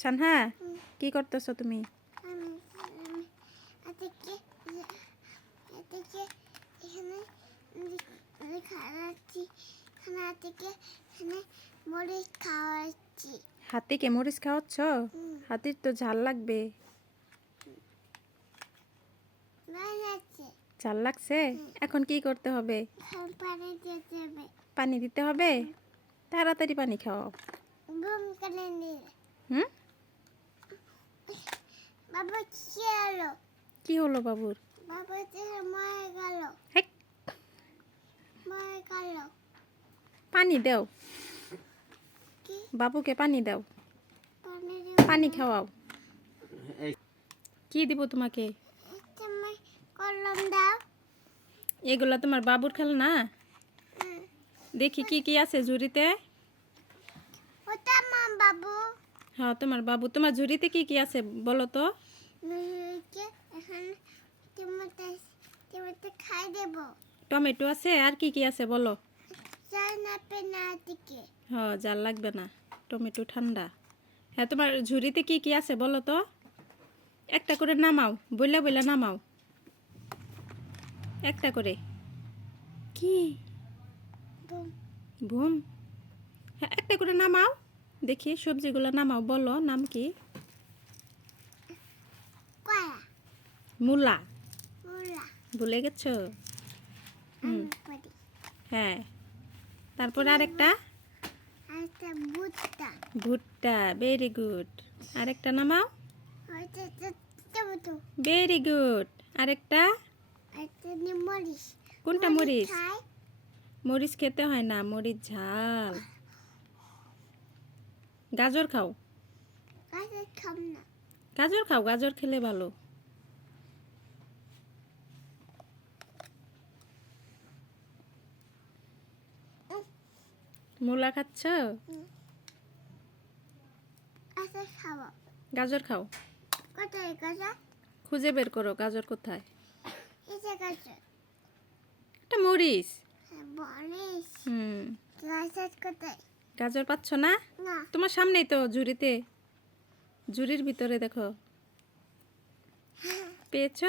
সানহা কি করতেছো তুমি? হাতিকে মরিচ খাওয়াচ্ছ? হাতির তো ঝাল লাগবে। ঝাল লাগছে? এখন কি করতে হবে? পানি দিতে হবে। তাড়াতাড়ি পানি খাও। হুম? কি হলো বাবুর? পানি দাও, বাবুকে পানি দাও, পানি খাওয়াও। কি দিব তোমাকে? এগুলা তোমার বাবুর খেলনা? দেখি কি কি আছে ঝুড়িতে। হ্যাঁ তোমার বাবু। তোমার ঝুড়িতে কি কি আছে বলো তো? টমেটো আছে, আর কি কি আছে বলো? হ্যাঁ জাল লাগবে না, টমেটো ঠান্ডা। হ্যাঁ তোমার ঝুড়িতে কি কি আছে বলো তো? একটা করে নামাও, বইলা বইলা নামাও একটা করে। কি বুম? হ্যাঁ একটা করে নামাও দেখি, সবজিগুলো নামাও, বলো নাম কি? মূলা। ভুলে গেছো? হ্যাঁ তারপরে আরেকটা ভুট্টা। Very good. আরেকটা নামাও। Very good. আরেকটা কোনটা? মরিচ। মরিচ খেতে হয় না, মরিচ ঝাল। গাজর খাও। গাজর খাও, গাজর খেলে ভালো। মূলা খাচ্ছ? গাজর খাও। খুঁজে বের করো গাজর কোথায়। এটা মরিচ। গাজর পাচ্ছ না? তোমার সামনেই তো ঝুড়িতে, ঝুড়ির ভিতরে দেখো। পেয়েছ?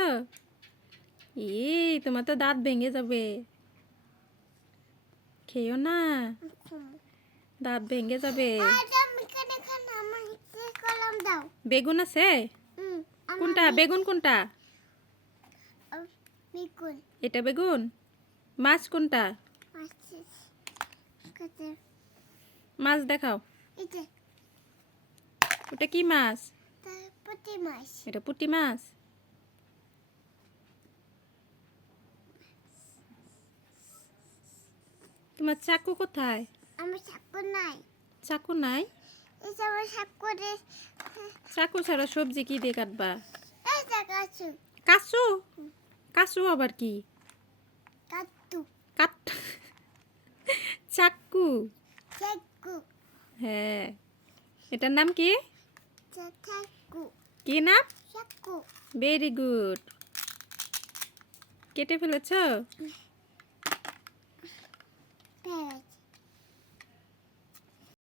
তোমার তো দাঁত ভেঙে যাবে, খেয়েও না, দাঁত ভেঙে যাবে। বেগুন আছে? কোনটা বেগুন? কোনটা এটা? বেগুন। মাছ কোনটা? মাছ দেখাও। ওটা কি মাছ? এটা পুঁটি মাছ। তোমার চাকু কোথায়? চাকু নাই? চাকু ছাড়া সবজি কি দিয়ে কাটবা? কাসু? কাসু আবার কি? চাকু। হ্যাঁ এটার নাম কি? কি নাম? Very good. কেটে ফেলেছ?